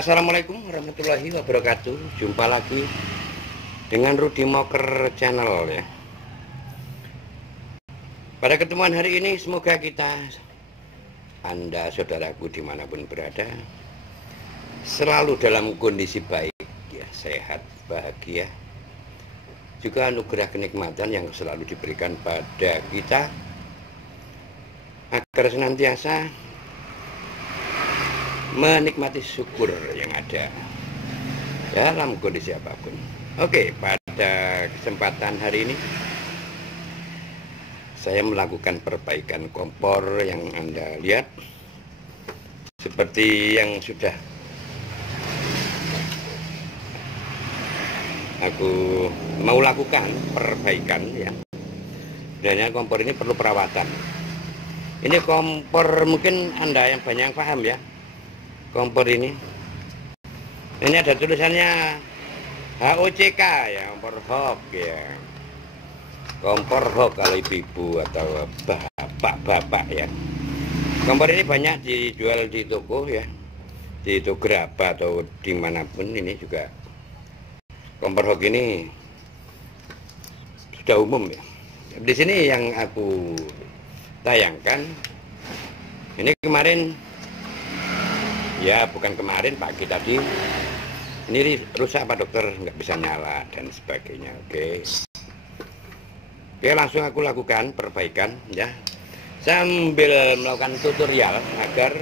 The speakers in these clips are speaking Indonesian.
Assalamualaikum warahmatullahi wabarakatuh. Jumpa lagi dengan Rudy Moker Channel ya. Pada ketemuan hari ini semoga kita, Anda saudaraku dimanapun berada, selalu dalam kondisi baik ya, sehat, bahagia, juga anugerah kenikmatan yang selalu diberikan pada kita agar senantiasa menikmati syukur yang ada dalam kondisi apapun. Oke, pada kesempatan hari ini saya melakukan perbaikan kompor yang Anda lihat, seperti yang sudah aku mau lakukan perbaikan ya. Dan kompor ini perlu perawatan. Ini kompor mungkin Anda yang banyak yang paham ya. Kompor ini ada tulisannya HOCK ya, kompor hok ya, kompor hok kalau ibu-ibu atau bapak-bapak ya. Kompor ini banyak dijual di toko ya, di toko gerabah atau dimanapun. Ini juga kompor hok ini sudah umum ya. Di sini yang aku tayangkan ini kemarin ya, bukan kemarin, pagi tadi. Ini rusak Pak Dokter, nggak bisa nyala dan sebagainya. Oke, langsung aku lakukan perbaikan ya, sambil melakukan tutorial agar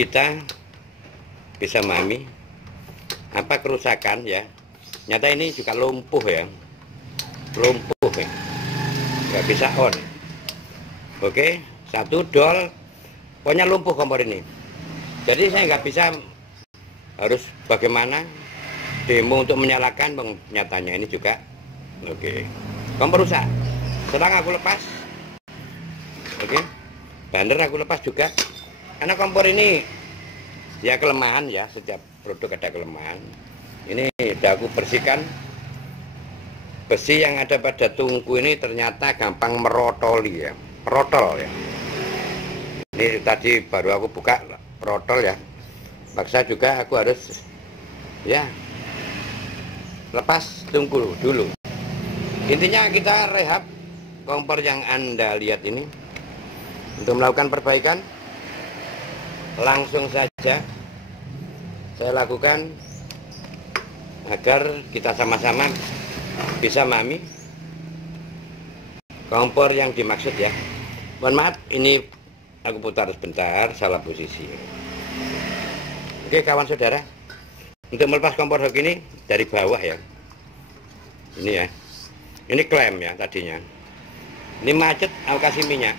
kita bisa memahami apa kerusakan ya. Nyata ini juga lumpuh ya, nggak bisa on. Oke, satu dol. Pokoknya lumpuh kompor ini. Jadi saya nggak bisa, harus bagaimana demo untuk menyalakan. Nyatanya ini juga oke, kompor rusak. Setelah aku lepas, oke, bander aku lepas juga. Karena kompor ini ya kelemahan ya, setiap produk ada kelemahan. Ini udah aku bersihkan. Besi yang ada pada tungku ini ternyata gampang merotoli ya, merotol ya. Ini tadi baru aku buka protol ya, paksa juga aku harus ya lepas tungku dulu. Intinya kita rehab kompor yang Anda lihat ini. Untuk melakukan perbaikan langsung saja saya lakukan agar kita sama-sama bisa memahami kompor yang dimaksud ya. Mohon maaf, ini aku putar sebentar, salah posisi. Oke kawan saudara, untuk melepas kompor hok ini dari bawah ya. Ini ya, ini klem ya tadinya. Ini macet, aku kasih minyak.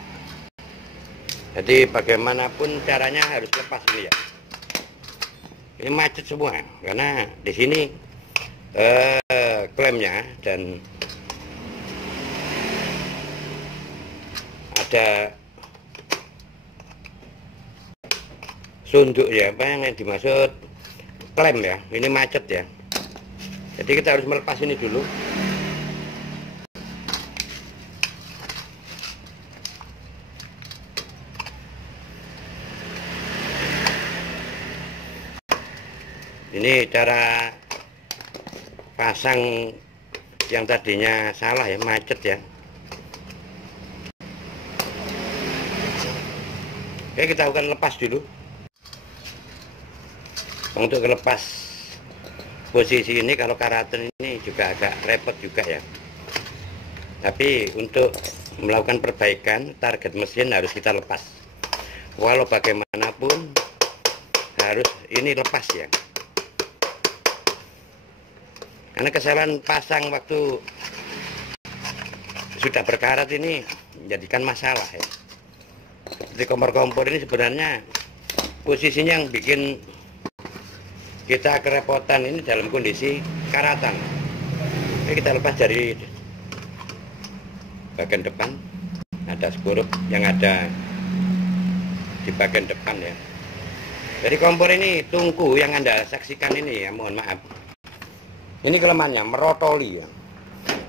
Jadi bagaimanapun caranya harus lepas ini ya. Ini macet semua karena di sini klemnya dan ada sunduk ya, apa yang dimaksud klem ya, ini macet ya. Jadi kita harus melepas ini dulu. Ini cara pasang yang tadinya salah ya, macet ya. Oke, kita akan lepas dulu. Untuk lepas posisi ini, kalau karaten ini juga agak repot juga ya. Tapi untuk melakukan perbaikan, target mesin harus kita lepas. Walau bagaimanapun harus ini lepas ya. Karena kesalahan pasang waktu sudah berkarat ini menjadikan masalah ya. Seperti kompor-kompor ini sebenarnya posisinya yang bikin kita kerepotan ini dalam kondisi karatan. Ini kita lepas dari bagian depan, ada skrup yang ada di bagian depan ya. Jadi kompor ini tungku yang Anda saksikan ini ya, mohon maaf. Ini kelemahannya merotoli ya.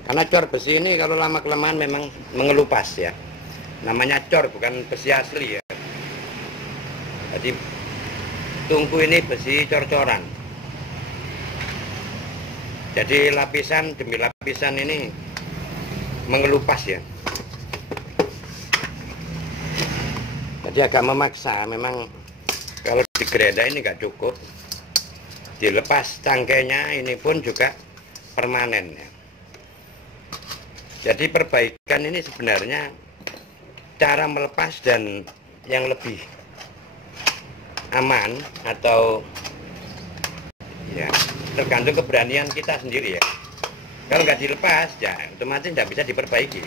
Karena cor besi ini kalau lama kelamaan memang mengelupas ya. Namanya cor, bukan besi asli ya. Jadi tungku ini besi cor-coran. Jadi lapisan demi lapisan ini mengelupas ya. Jadi agak memaksa, memang kalau digeledah ini nggak cukup. Dilepas cangkainya ini pun juga permanen ya. Jadi perbaikan ini sebenarnya cara melepas dan yang lebih aman atau ya tergantung keberanian kita sendiri ya. Kalau nggak dilepas ya otomatis nggak bisa diperbaiki.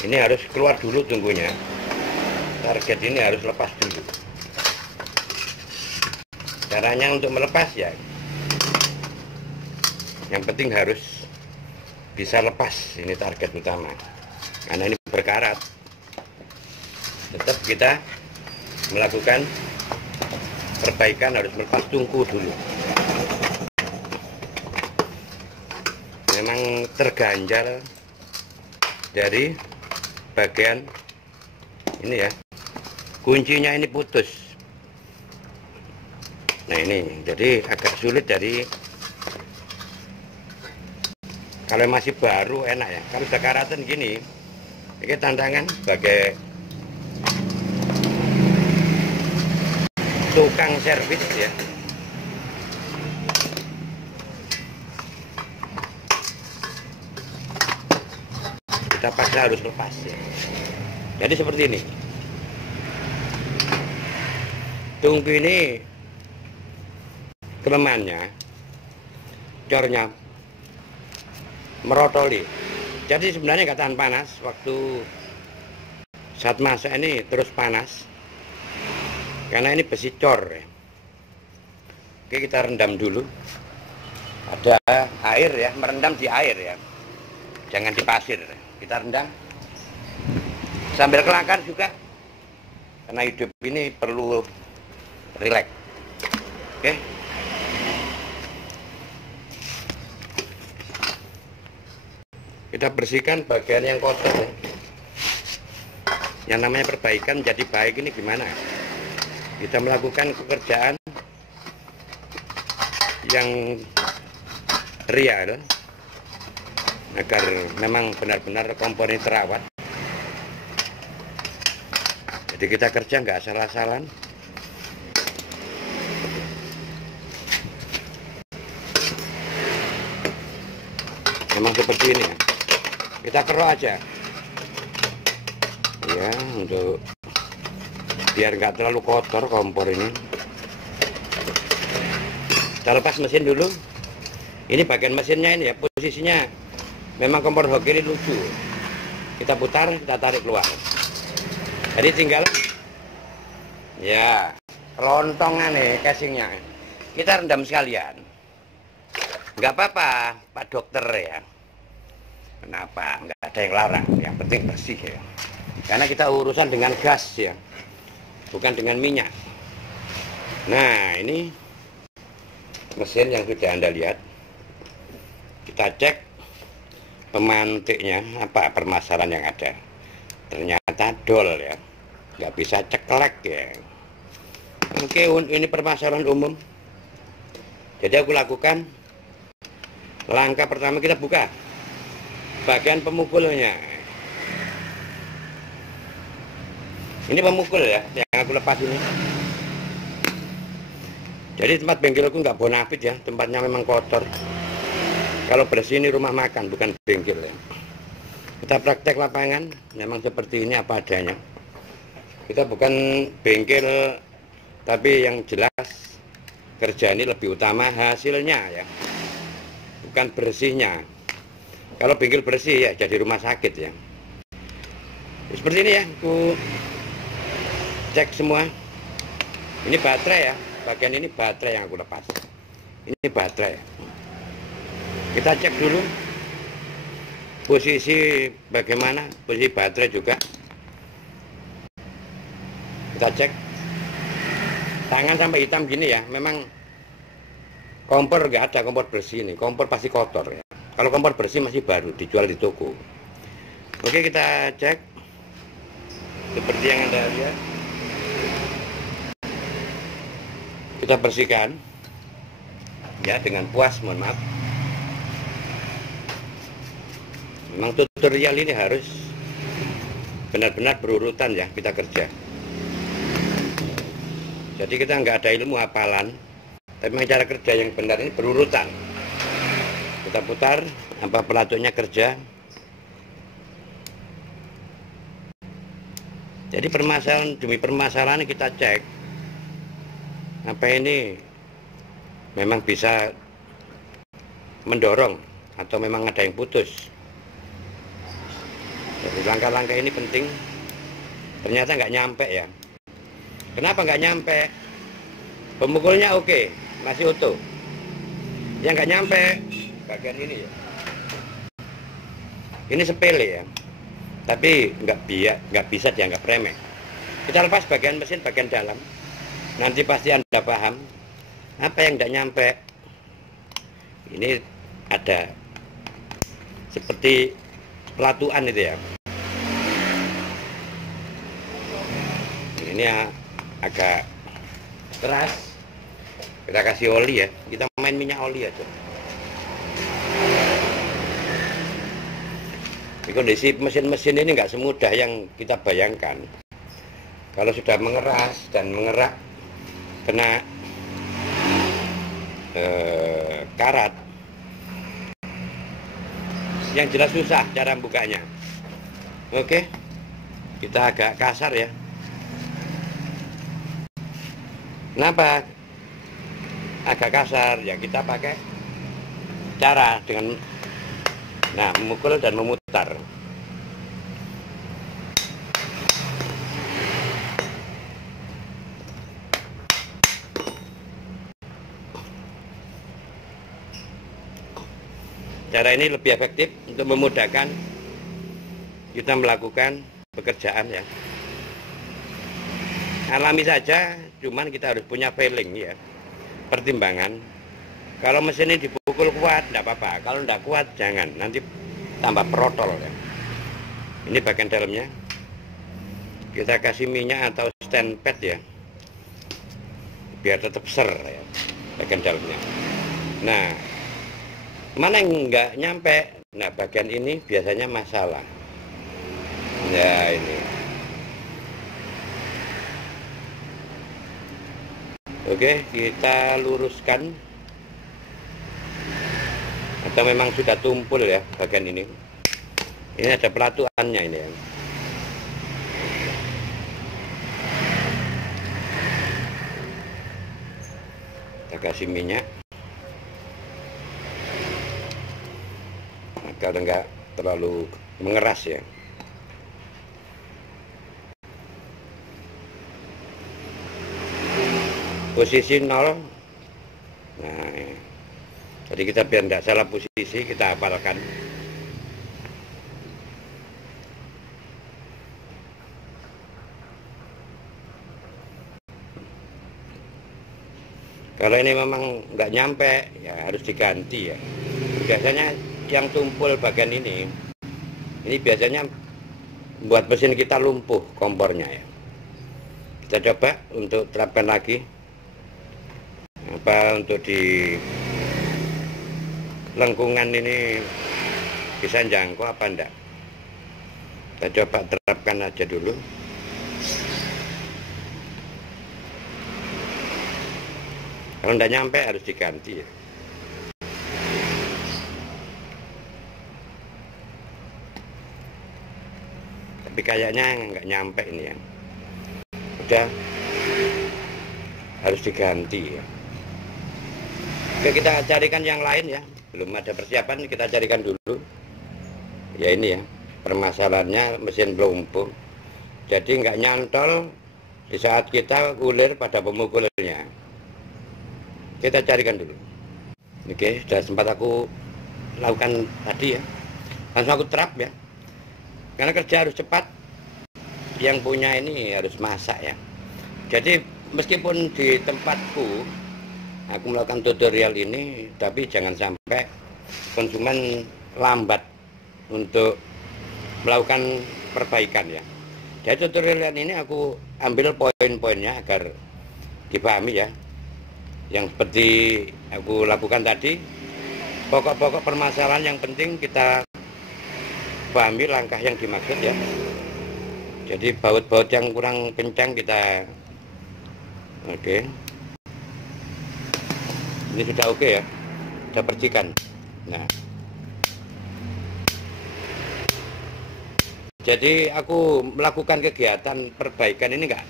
Ini harus keluar dulu tunggunya. Target ini harus lepas dulu. Caranya untuk melepas ya, yang penting harus bisa lepas. Ini target utama, karena ini berkarat. Tetap kita melakukan perbaikan, harus melepas tungku dulu. Memang terganjal dari bagian ini ya, kuncinya ini putus. Nah ini jadi agak sulit. Dari kalau masih baru enak ya, kalau udah karatan gini ini tantangan sebagai tukang servis ya. Kita paksa harus lepas ya. Jadi seperti ini. Tungku ini kelemahannya, cornya merotoli. Jadi sebenarnya nggak tahan panas. Waktu saat masak ini terus panas, karena ini besi cor ya. Oke, kita rendam dulu. Ada air ya, merendam di air ya, jangan di pasir. Kita rendam sambil kelakar juga, karena hidup ini perlu rileks. Oke. Kita bersihkan bagian yang kotor ya. Yang namanya perbaikan jadi baik ini gimana? Kita melakukan pekerjaan yang real agar memang benar-benar kompor ini terawat. Jadi kita kerja nggak salah-salan. Memang seperti ini ya. Kita kerok aja ya, untuk biar nggak terlalu kotor kompor ini. Kita lepas mesin dulu. Ini bagian mesinnya ini ya, posisinya memang kompor hoki ini lucu. Kita putar, kita tarik keluar. Jadi tinggal ya kelontongan nih casingnya. Kita rendam sekalian. Nggak apa-apa Pak Dokter ya. Kenapa? Nggak ada yang larang. Yang penting bersih ya. Karena kita urusan dengan gas ya, bukan dengan minyak. Nah ini mesin yang sudah Anda lihat. Kita cek pemantiknya apa permasalahan yang ada. Ternyata dol ya, nggak bisa ceklek ya. Oke, ini permasalahan umum. Jadi aku lakukan langkah pertama, kita buka bagian pemukulnya. Ini pemukul ya, yang aku lepas ini. Jadi tempat bengkelku nggak bonafit ya, tempatnya memang kotor. Kalau bersih ini rumah makan, bukan bengkel ya. Kita praktek lapangan, memang seperti ini apa adanya. Kita bukan bengkel, tapi yang jelas kerja ini lebih utama hasilnya ya, bukan bersihnya. Kalau bengkel bersih ya jadi rumah sakit ya. Seperti ini ya, aku cek semua. Ini baterai ya, bagian ini baterai yang aku lepas. Ini baterai. Kita cek dulu posisi bagaimana, posisi baterai juga. Kita cek. Tangan sampai hitam gini ya, memang kompor nggak ada kompor bersih ini. Kompor pasti kotor ya. Kalau kompor bersih masih baru, dijual di toko. Oke, kita cek. seperti yang Anda lihat. Kita bersihkan ya dengan puas, mohon maaf. Memang tutorial ini harus benar-benar berurutan ya kita kerja. Jadi kita nggak ada ilmu hafalan, tapi memang cara kerja yang benar ini berurutan. Kita putar apa pelatutnya kerja. Jadi permasalahan demi permasalahan kita cek apa ini memang bisa mendorong atau memang ada yang putus. Jadi langkah-langkah ini penting. Ternyata nggak nyampe ya. Kenapa nggak nyampe? Pemukulnya oke, masih utuh. Yang nggak nyampe bagian ini ya. Ini sepele ya, tapi nggak bisa dianggap remeh. Kita lepas bagian mesin bagian dalam. Nanti pasti Anda paham apa yang tidak nyampe. Ini ada seperti pelatuan itu ya. Ini agak keras. Kita kasih oli ya. Kita main minyak oli aja. Di kondisi mesin-mesin ini nggak semudah yang kita bayangkan. Kalau sudah mengeras dan mengerak kena karat, yang jelas susah cara bukanya. Oke, kita agak kasar ya. Kenapa agak kasar? Ya kita pakai cara dengan memukul dan memutar. Cara ini lebih efektif untuk memudahkan kita melakukan pekerjaan ya. Alami saja, cuman kita harus punya feeling ya. Pertimbangan. Kalau mesin ini dipukul kuat, tidak apa-apa. Kalau tidak kuat, jangan. Nanti tambah protol ya. Ini bagian dalamnya. Kita kasih minyak atau stand pad ya. Biar tetap ser ya. Bagian dalamnya. Nah, mana yang nggak nyampe? Nah, bagian ini biasanya masalah. Ya, ini. Oke, kita luruskan. Atau memang sudah tumpul ya bagian ini. Ini ada pelatuannya ini ya. Kita kasih minyak agar enggak terlalu mengeras ya. Posisi 0. Nah, jadi kita biar tidak salah posisi, kita hafalkan. Kalau ini memang nggak nyampe, ya harus diganti ya. Biasanya yang tumpul bagian ini biasanya buat mesin kita lumpuh kompornya ya. Kita coba untuk terapkan lagi. Apa untuk di lengkungan ini bisa jangkau apa enggak? Kita coba terapkan aja dulu. Kalau enggak nyampe harus diganti ya. Tapi kayaknya nggak nyampe ini ya. Udah harus diganti ya. Oke, kita carikan yang lain ya. Belum ada persiapan, kita carikan dulu. Ya ini ya, permasalahannya mesin lumpuh. Jadi nggak nyantol di saat kita ulir pada pemukulnya. Kita carikan dulu. Oke, sudah sempat aku lakukan tadi ya. Langsung aku terap ya. Karena kerja harus cepat. Yang punya ini harus masak ya. Jadi meskipun di tempatku aku melakukan tutorial ini, tapi jangan sampai konsumen lambat untuk melakukan perbaikan ya. Jadi tutorial ini aku ambil poin-poinnya agar dipahami ya. Yang seperti aku lakukan tadi, pokok-pokok permasalahan yang penting kita pahami langkah yang dimaksud ya. Jadi baut-baut yang kurang kencang kita oke. Ini sudah oke ya. Sudah percikan. Nah, jadi aku melakukan kegiatan perbaikan ini enggak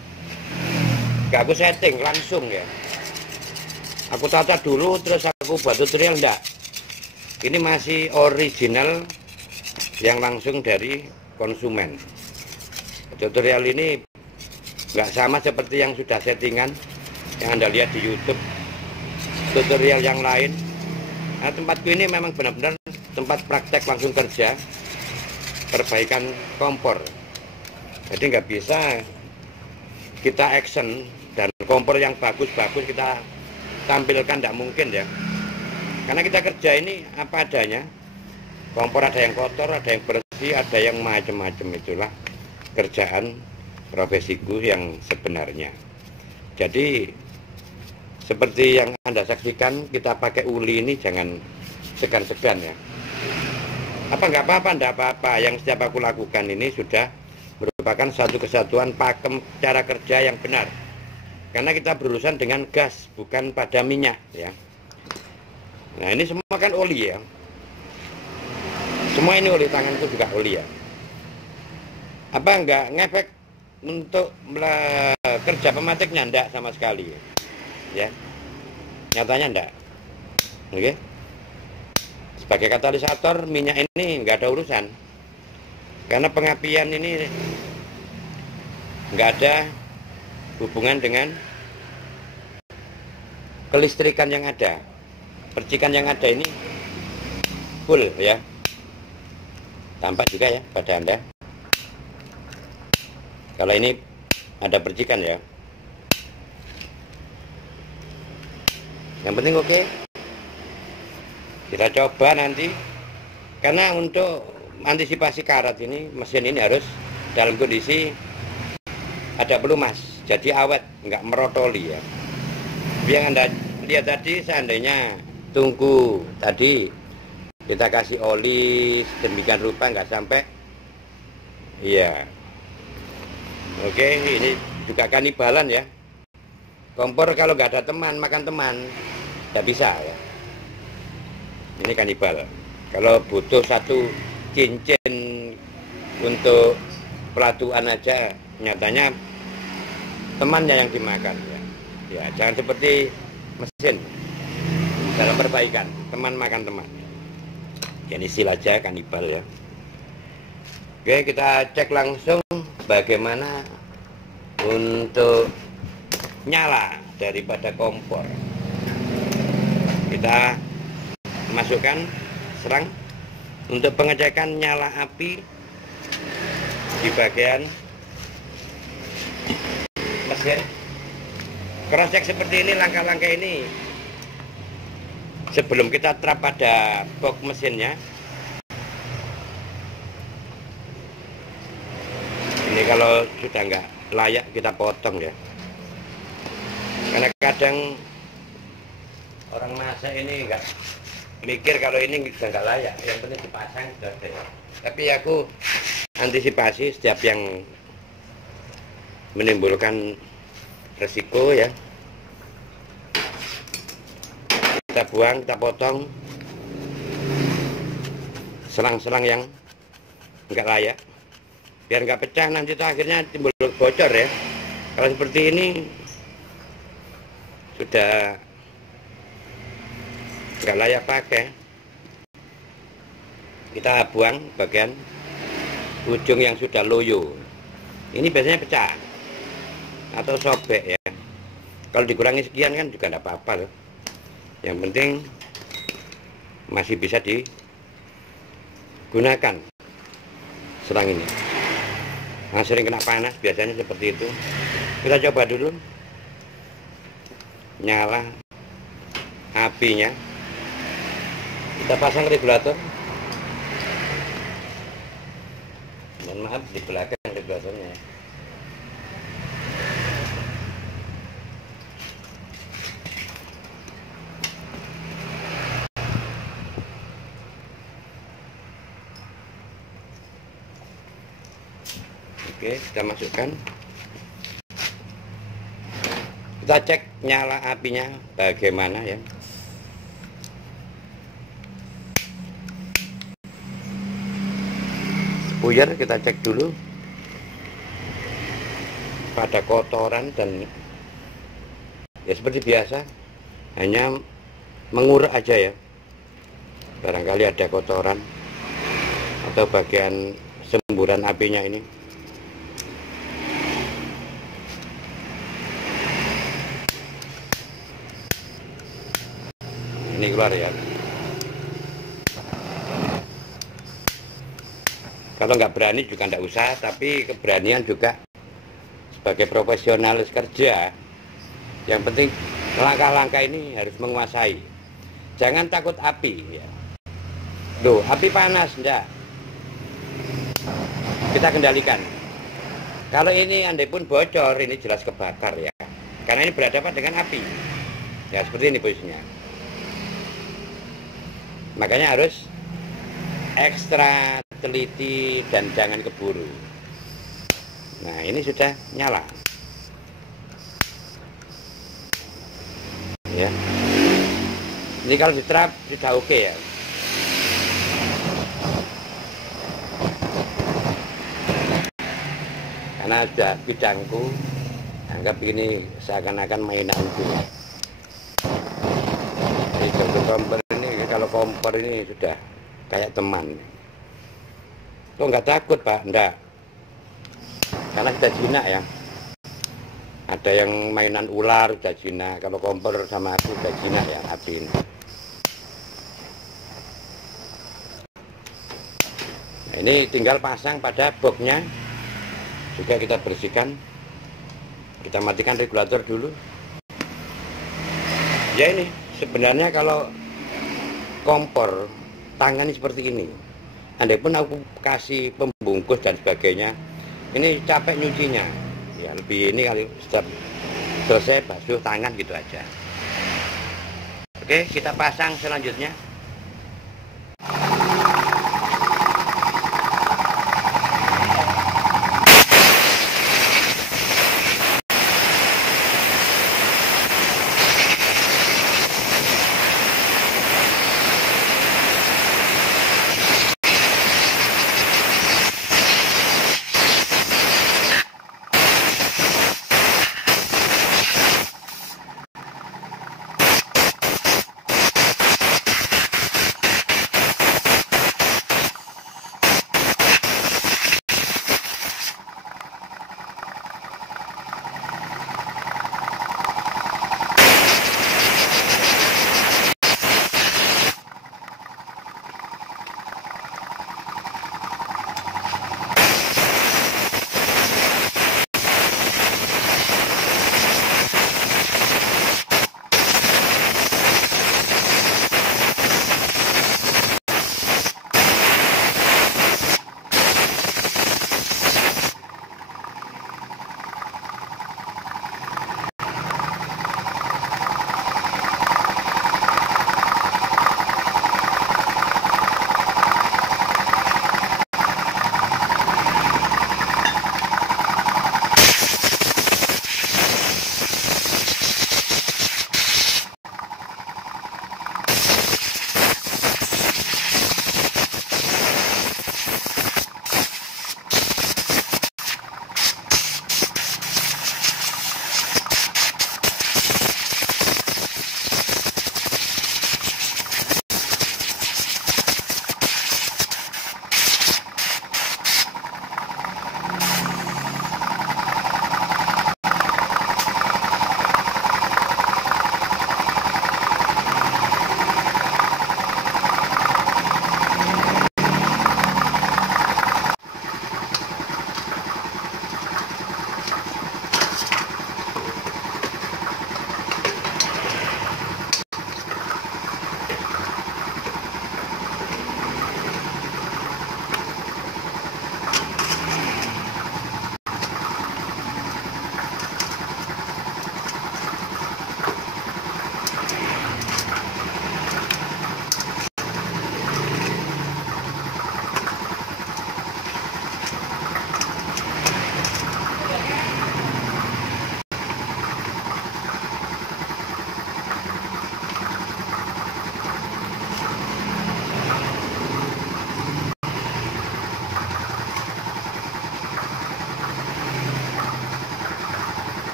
aku setting langsung ya. Aku tata dulu terus aku buat tutorial enggak. Ini masih original yang langsung dari konsumen. Tutorial ini enggak sama seperti yang sudah settingan yang Anda lihat di YouTube. Tutorial yang lain. Nah, tempatku ini memang benar-benar tempat praktek langsung kerja perbaikan kompor. Jadi nggak bisa kita action dan kompor yang bagus-bagus kita tampilkan, nggak mungkin ya. Karena kita kerja ini apa adanya. Kompor ada yang kotor, ada yang bersih, ada yang macam-macam. Itulah kerjaan profesiku yang sebenarnya. Jadi seperti yang Anda saksikan, kita pakai uli ini jangan segan-segan ya. Apa nggak apa-apa, enggak apa-apa. Yang setiap aku lakukan ini sudah merupakan satu kesatuan pakem cara kerja yang benar. Karena kita berurusan dengan gas, bukan pada minyak ya. Nah, ini semua kan oli ya. Semua ini oli, tanganku juga oli ya. Apa nggak ngefek untuk kerja pematiknya? Enggak sama sekali ya. Nyatanya enggak. Oke. Sebagai katalisator minyak ini nggak ada urusan, karena pengapian ini nggak ada hubungan dengan kelistrikan yang ada. Percikan yang ada ini full ya, tampak juga ya pada Anda kalau ini ada percikan ya. Yang penting oke. Kita coba nanti, karena untuk antisipasi karat ini, mesin ini harus dalam kondisi ada pelumas, jadi awet, nggak merotoli ya. Yang Anda lihat tadi, seandainya tungku tadi kita kasih oli sedemikian rupa nggak sampai, iya. Oke, ini juga kanibalan ya. Kompor kalau nggak ada teman, makan teman, nggak bisa ya. Ini kanibal. Kalau butuh satu cincin untuk pelatuan aja, nyatanya temannya yang dimakan ya. Ya, jangan seperti mesin dalam perbaikan, teman makan teman. Jadi istilah aja kanibal ya. Oke, kita cek langsung bagaimana untuk nyala daripada kompor. Kita masukkan serang untuk pengecekan nyala api di bagian mesin. Cross check seperti ini, langkah-langkah ini sebelum kita terap pada box mesinnya. Ini kalau sudah nggak layak kita potong ya, karena kadang orang masak ini nggak mikir kalau ini sudah nggak layak, yang penting dipasang sudah ada. Tapi aku antisipasi setiap yang menimbulkan resiko ya, kita buang, kita potong selang-selang yang nggak layak, biar nggak pecah nanti itu akhirnya timbul bocor ya. Kalau seperti ini sudah nggak layak pakai, kita buang bagian ujung yang sudah loyo. Ini biasanya pecah atau sobek ya. Kalau dikurangi sekian kan juga nggak apa-apa loh. Yang penting masih bisa digunakan serang ini. Nah, sering kena panas biasanya seperti itu. Kita coba dulu nyala apinya. Kita pasang regulator. Mohon maaf di belakang regulatornya. Oke, kita masukkan. Kita cek nyala apinya bagaimana ya. Puyer kita cek dulu. Pada kotoran dan ya seperti biasa, hanya mengurut aja ya. Barangkali ada kotoran atau bagian semburan apinya ini. Ini keluar ya. Kalau nggak berani juga nggak usah, tapi keberanian juga sebagai profesionalis kerja. Yang penting langkah-langkah ini harus menguasai. Jangan takut api ya. Loh, api panas enggak? Kita kendalikan. Kalau ini andai pun bocor, ini jelas kebakar ya. Karena ini berhadapan dengan api. Ya seperti ini posisinya. Makanya harus ekstra teliti dan jangan keburu. Nah, ini sudah nyala. Ya. Ini kalau diterap sudah oke ya. Karena ada bidangku, anggap ini seakan-akan mainanku. Jadi kompor ini, kalau kompor ini sudah kayak teman. Kok nggak takut Pak? Enggak. Karena kita jinak ya. Ada yang mainan ular udah jinak. Kalau kompor sama aku udah jinak ya api ini. Nah, ini tinggal pasang pada boxnya. Juga kita bersihkan. Kita matikan regulator dulu. Ya ini sebenarnya kalau kompor tangan seperti ini. Andai pun aku kasih pembungkus dan sebagainya, ini capek nyucinya. Ya lebih ini kali setiap selesai basuh tangan gitu aja. Oke, kita pasang selanjutnya.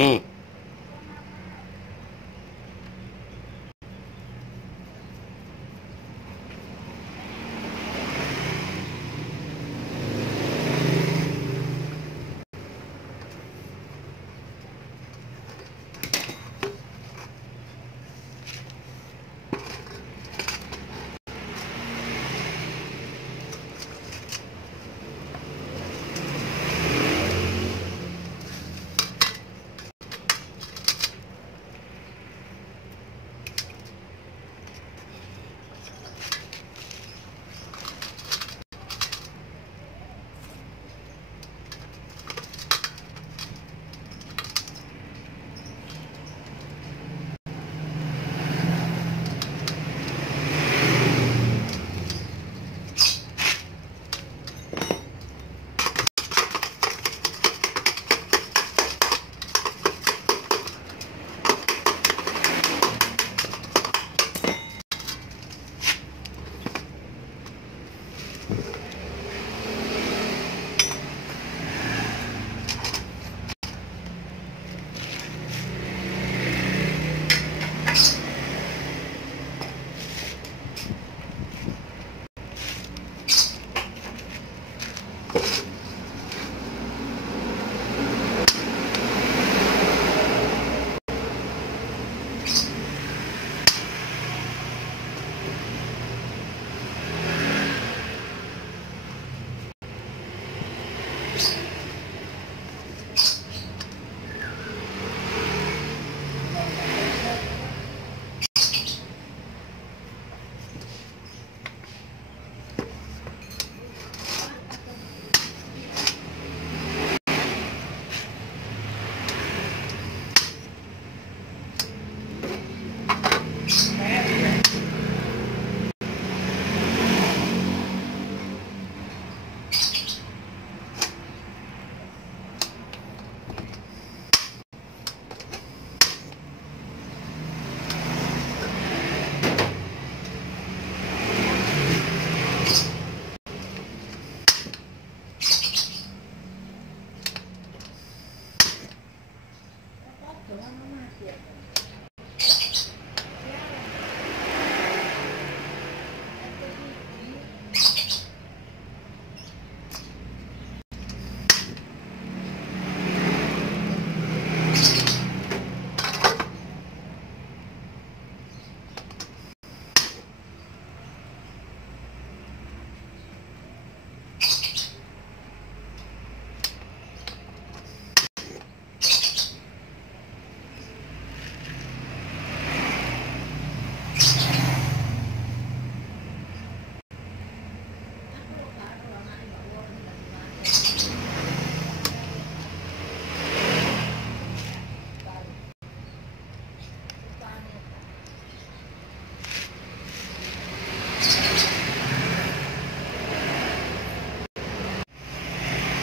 Hmm.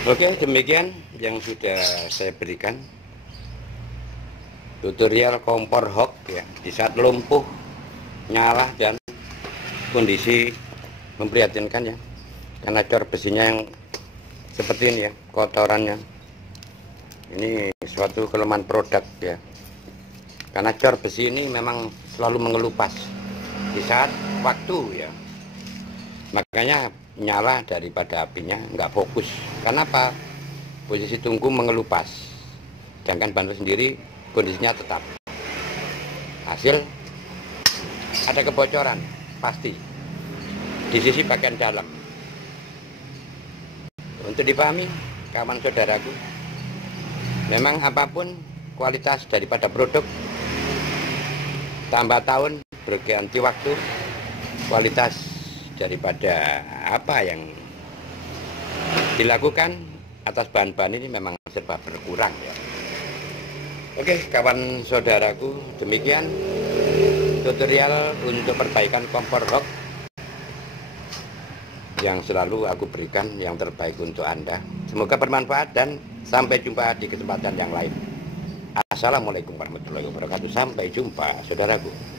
Oke, demikian yang sudah saya berikan tutorial kompor hok ya, di saat lumpuh, nyala dan kondisi memprihatinkan ya, karena cor besinya yang seperti ini ya, kotorannya. Ini suatu kelemahan produk ya, karena cor besi ini memang selalu mengelupas di saat waktu ya, makanya nyala daripada apinya nggak fokus. Karena apa? Posisi tungku mengelupas, sedangkan bandul sendiri kondisinya tetap. Hasil ada kebocoran pasti di sisi bagian dalam. Untuk dipahami kawan saudaraku, memang apapun kualitas daripada produk, tambah tahun berganti waktu, kualitas daripada apa yang dilakukan atas bahan-bahan ini memang serba berkurang ya. Oke kawan saudaraku, demikian tutorial untuk perbaikan kompor hok yang selalu aku berikan yang terbaik untuk Anda. Semoga bermanfaat dan sampai jumpa di kesempatan yang lain. Assalamualaikum warahmatullahi wabarakatuh. Sampai jumpa saudaraku.